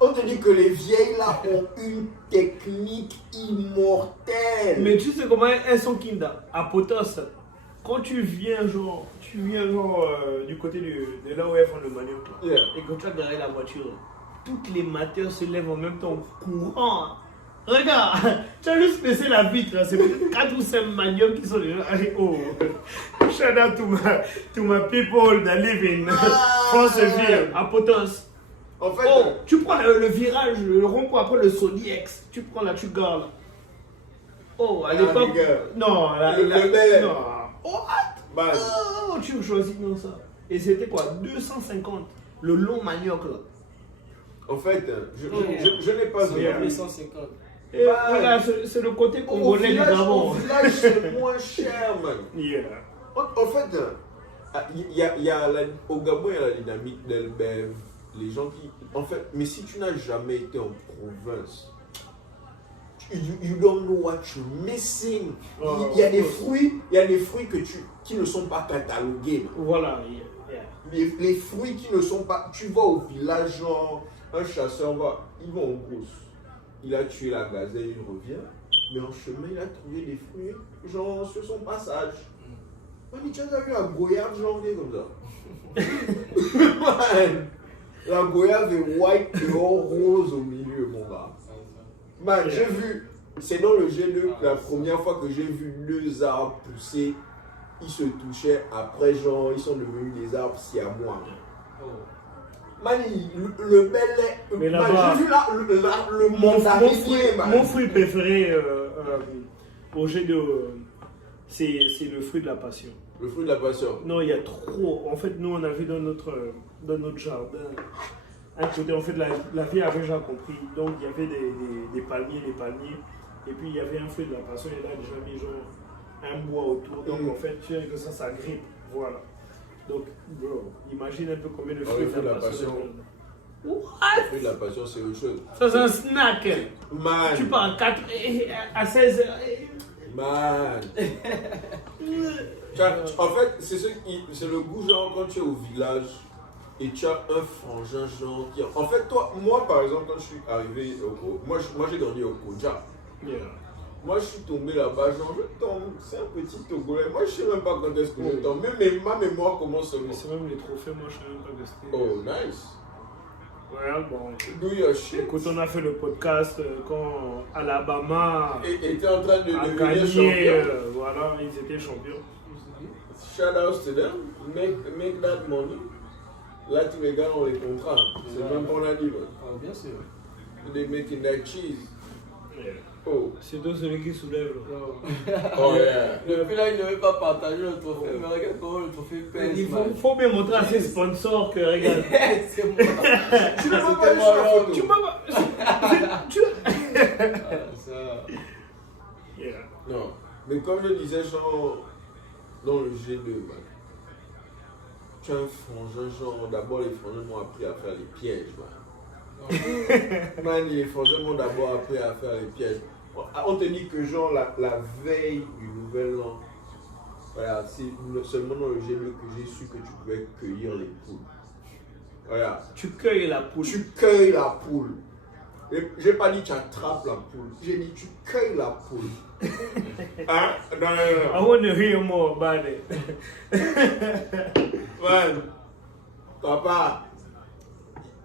On te dit que les vieilles là ont une technique immortelle. Mais tu sais comment elles sont kinda. À Potos, quand tu viens genre du côté de là où elles font le manioc là, Yeah. et que tu as derrière la voiture, toutes les mateurs se lèvent en même temps courant. Regarde, tu as juste baissé la vitre, c'est peut-être 4 ou 5 maniocs qui sont déjà. Oh, shout out to my people that live in Fonceville, à Potos. En fait, Oh, tu prends le virage, le rond-point après le Sony X, tu prends là, tu gardes. Oh, à l'époque. les gars. Non, Le bel. non. Oh, man, oh, tu choisis non ça. Et c'était quoi 250, le long manioc là. en fait, je n'ai pas Yeah. vu. 150. Et regarde, c'est le côté congolais du Au Gabon. village, c'est moins cher, man. Yeah. En fait, au Gabon, il y a la dynamique d'Elbev. Les gens qui. En fait, mais si tu n'as jamais été en province, you don't know what you're missing. Oh, Il y a des fruits qui ne sont pas catalogués. Man. Voilà. Yeah. Les fruits qui ne sont pas. Tu vas au village, genre, un chasseur il va en brousse. Il a tué la gazelle, il revient. Mais en chemin, il a trouvé des fruits, genre, sur son passage. Man, tu as vu la goyave janvier comme ça? Man, la goyave est white et rose au milieu, mon gars. Man, j'ai vu, c'est dans le G2, la première fois que j'ai vu 2 arbres pousser, ils se touchaient, après, genre, ils sont devenus des arbres siamois. Man, le bel lait, Mais man, là-bas, j'ai vu là, le mandarinier, man. Mon fruit préféré au G2, c'est le fruit de la passion. Le fruit de la passion. Non, il y a trop. En fait, nous, on avait dans notre jardin, un côté, en fait, la vie avait déjà compris. Donc, il y avait des palmiers. Et puis, il y avait un fruit de la passion. Et là, déjà mis genre un bois autour. Donc, en fait, tu sais que ça grippe. Voilà. Donc, bro, imagine un peu combien de fruits de la passion. Le fruit de la passion, c'est autre chose. Ça, c'est un snack. Man. Tu pars à 16 heures. Man. En fait, c'est le goût, genre, quand tu es au village et tu as un frangin, genre, qui. En fait, moi, par exemple, quand je suis arrivé moi, j'ai grandi au Koja. Yeah. Moi, je suis tombé là-bas, genre, je tombe. C'est un petit Togolais. Moi, je sais même pas quand est-ce que je tombe. Même ma mémoire commence seulement. C'est même les trophées, moi, je sais même pas que c'était. Oh, nice. Ouais, bon. Do your shit. Écoute, on a fait le podcast quand Alabama Et était en train de a devenir gagné, champion. voilà, ils étaient champions. Shout out to them. Make that money. Là, tous les gars ont les contrats. C'est même pas on a dit. Man. Ah, bien sûr. They making that cheese. Yeah. Oh. Surtout celui qui soulève. Oh yeah. Depuis là, il ne veut pas partager le trophée, mais regarde comment le trophée pèse. Il man. faut bien montrer à ses sponsors que, regarde. C'est moi. Tu ne peux pas C'était aller sur la moi, photo. Tu m'as pas. Ça. Yeah. Non. Mais comme je disais, genre, dans le G2, man. Tu as un frangin, genre, d'abord les frangins m'ont appris à faire les pièges, man. Man, les frangins m'ont d'abord appris à faire les pièges. On te dit que, genre, la veille du nouvel an, voilà, c'est seulement dans le G2 que j'ai su que tu pouvais cueillir les poules. Voilà. Tu cueilles la poule. Tu cueilles la poule. J'ai pas dit tu attrapes la poule. J'ai dit tu cueilles la poule. Hein? Non. I want to hear more about it. Man, papa,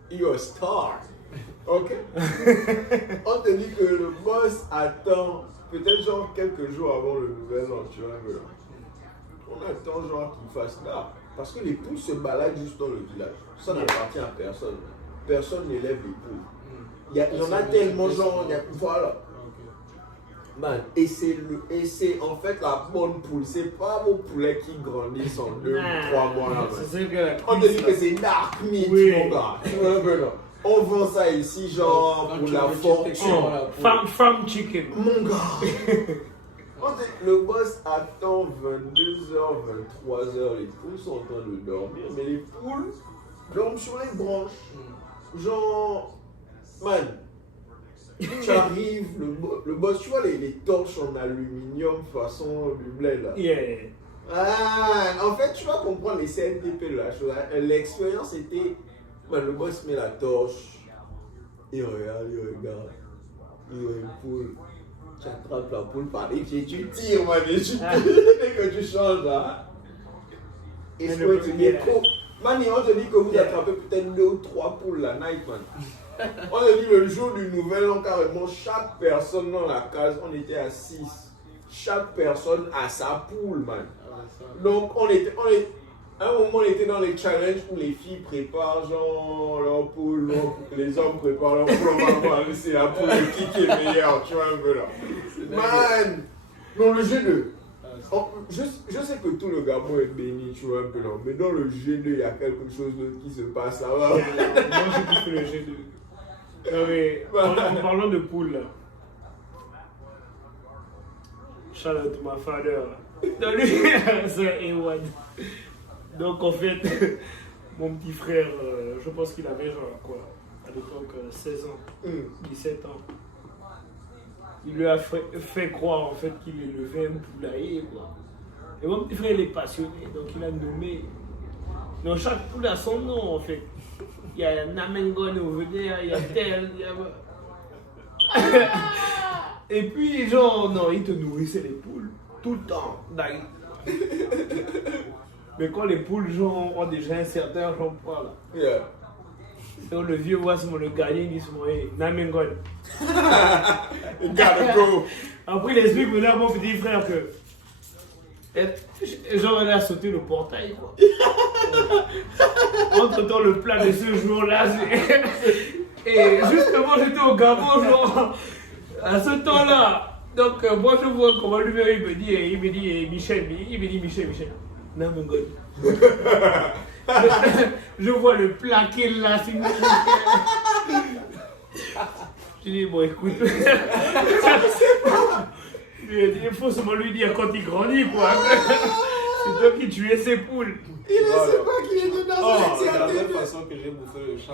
you're a star. Ok. On te dit que le boss attend peut-être genre quelques jours avant le nouvel an, tu vois. On attend genre qu'il fasse là. Parce que les poules se baladent juste dans le village. Ça n'appartient à personne. Personne n'élève les poules. Il y en a tellement genre, voilà. Man, et c'est en fait la bonne poule. C'est pas vos poulets qui grandissent en 2 ou 3 mois là. On te dit que c'est dark meat, mon gars. On vend ça ici genre pour la fortune. Farm chicken. Mon gars. Le boss attend 22h, 23h. Les poules sont en train de dormir, mais les poules dorment sur les branches. Genre, man. Tu arrives, le boss, tu vois les torches en aluminium façon du blé là. Yeah. Ah, en fait, tu vas comprendre les CNTP de la chose. L'expérience était, le boss met la torche, il regarde, il voit une poule. Tu attrapes la poule par les pieds, tu tires, man, et tu tires, dès que tu changes là. Et ce que tu dis trop. Man, on te dit que vous attrapez peut-être 2 ou 3 poules la night, man. On a dit le jour du nouvel an, carrément, chaque personne dans la case, on était à 6. Chaque personne a sa poule, man. Donc, à un moment, on était dans les challenges où les filles préparent genre leur poule, les hommes préparent leur poule, on va voir, c'est la poule de qui est meilleure, tu vois un peu là. Man! Non, le G2. Je sais que tout le Gabon est béni, tu vois un peu là, mais dans le G2, il y a quelque chose d'autre qui se passe là-bas. Moi, j'ai kiffé le G2. Non, mais en parlant de poule, là. Shout out to my father. C'est Ewan. Donc, en fait, mon petit frère, je pense qu'il avait genre quoi, à l'époque 16 ans, 17 ans. Il lui a fait croire en fait qu'il élevait un poulailler, quoi. Et mon petit frère, il est passionné, donc il a nommé. Donc chaque poule a son nom en fait. Il y a Namengon au Vénéa, il y a tel, il y a... Et puis genre, non, il te nourrissait les poules tout le temps. Mais quand les poules genre, ont déjà un certain poids là. Yeah. Donc le vieux voit le gardien, il dit souvent, hey, Namengon. You gotta go. Après il explique maintenant à mon petit frère que genre elle a sauté le portail quoi. Entre temps le plat de ce jour-là et justement j'étais au Gabon genre à ce temps-là. Donc moi je vois comment lui-même il me dit Michel, non mon gars. Je vois le plat qu'il a sur moi. Je dis bon écoute. Il faut seulement lui dire quand il grandit quoi. C'est toi qui tuais ses poules. Il ne sait pas qu'il était dans c'est la même façon que j'ai bouffé le chat.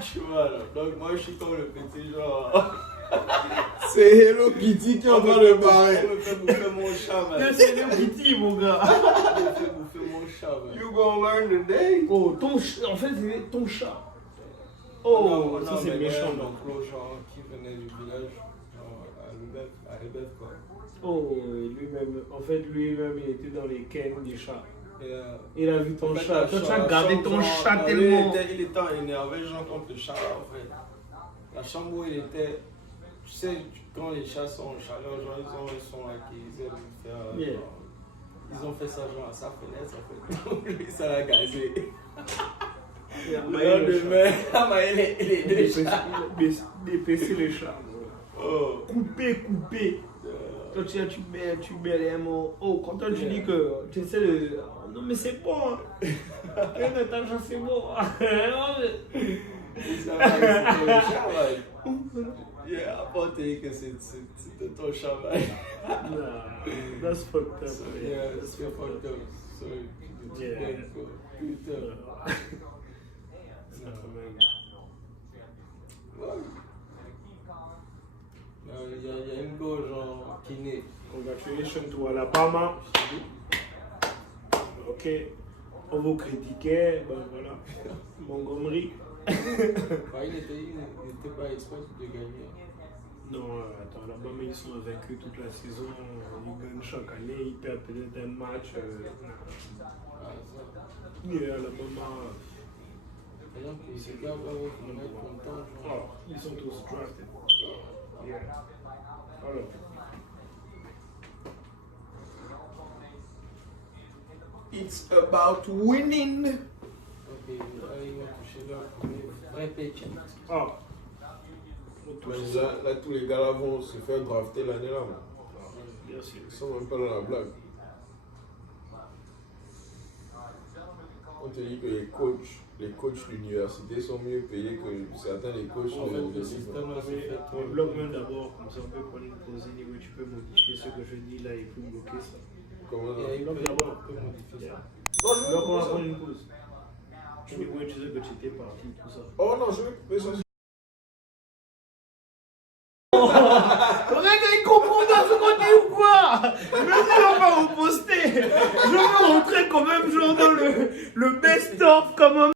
Tu vois là. Donc moi je suis comme le petit genre. C'est Hello Kitty qui est en train de parler. On me fait bouffer mon chat, man. C'est Hello Kitty mon gars. On me fait bouffer mon chat, man. You gonna learn today. Oh en fait c'est ton chat. Oh ça c'est méchant. Donc genre qui venait du village. À Rebef quoi. Oh, lui-même, en fait, lui-même, il était dans les kennes des chats. Et, il a vu ton chat. Toi, tu as la gardé chambre, ton genre, chat tellement. Il était énervé, genre, contre le chat, en fait. La chambre où il était, tu sais, quand les chats sont en chaleur, genre, ils sont là, ils aiment faire. Yeah. Genre, ils ont fait ça, genre, à sa fenêtre, en fait. Lui, ça l'a gazé. Le lendemain, il est deux chats. Dépêcher les chats. Oh. Couper. Quand tu mets les mots. Oh, quand toi tu dis que tu essaies de. Non, mais c'est bon. C'est bon. Ça va, c'était le chat, man. Yeah, apporter que c'était ton chat, man. Nah, that's fucked up. So, yeah, that's fucked up. So, Yeah. Putain. Il y a une go genre kiné. Congratulations to Alabama. Ok. On vous critiquait, ben voilà. Montgomery. Il n'était pas expert de gagner. Non, attends, Alabama ils sont vaincus toute la saison. Ils gagnent chaque année, ils perdent peut-être un match. Ah, ça. Yeah, Alabama. Les gens qui se gardent, vont être contents. Oh, ils sont tous drafted. Yeah. All of them. It's about winning. Ok, là, ils vont toucher leur vrai paycheck. Oh. Mais là, tous les gars là vont se faire drafter l'année là. Man. Bien sûr. Ils sont même pas dans la blague. On te dit que les coachs d'université sont mieux payés que certains des coachs En fait, de le ligue. système là, c'est fait trop. On bloque même d'abord, comme ça on peut prendre une pause anyway, tu peux modifier ce que je dis là et puis bloquer ça. Comment Il y a ça? eu Donc, plein d'abord, de modifier ça. Non, je Donc on va veux prendre une pause. Tu dis ouais, tu sais que tu étais parti, tout ça. Oh non, je veux mais ça. Arrête, ils comprennent pas ce qu'on dit ou quoi? Même si on va vous poster, je veux rentrer quand même genre dans le best-of comme un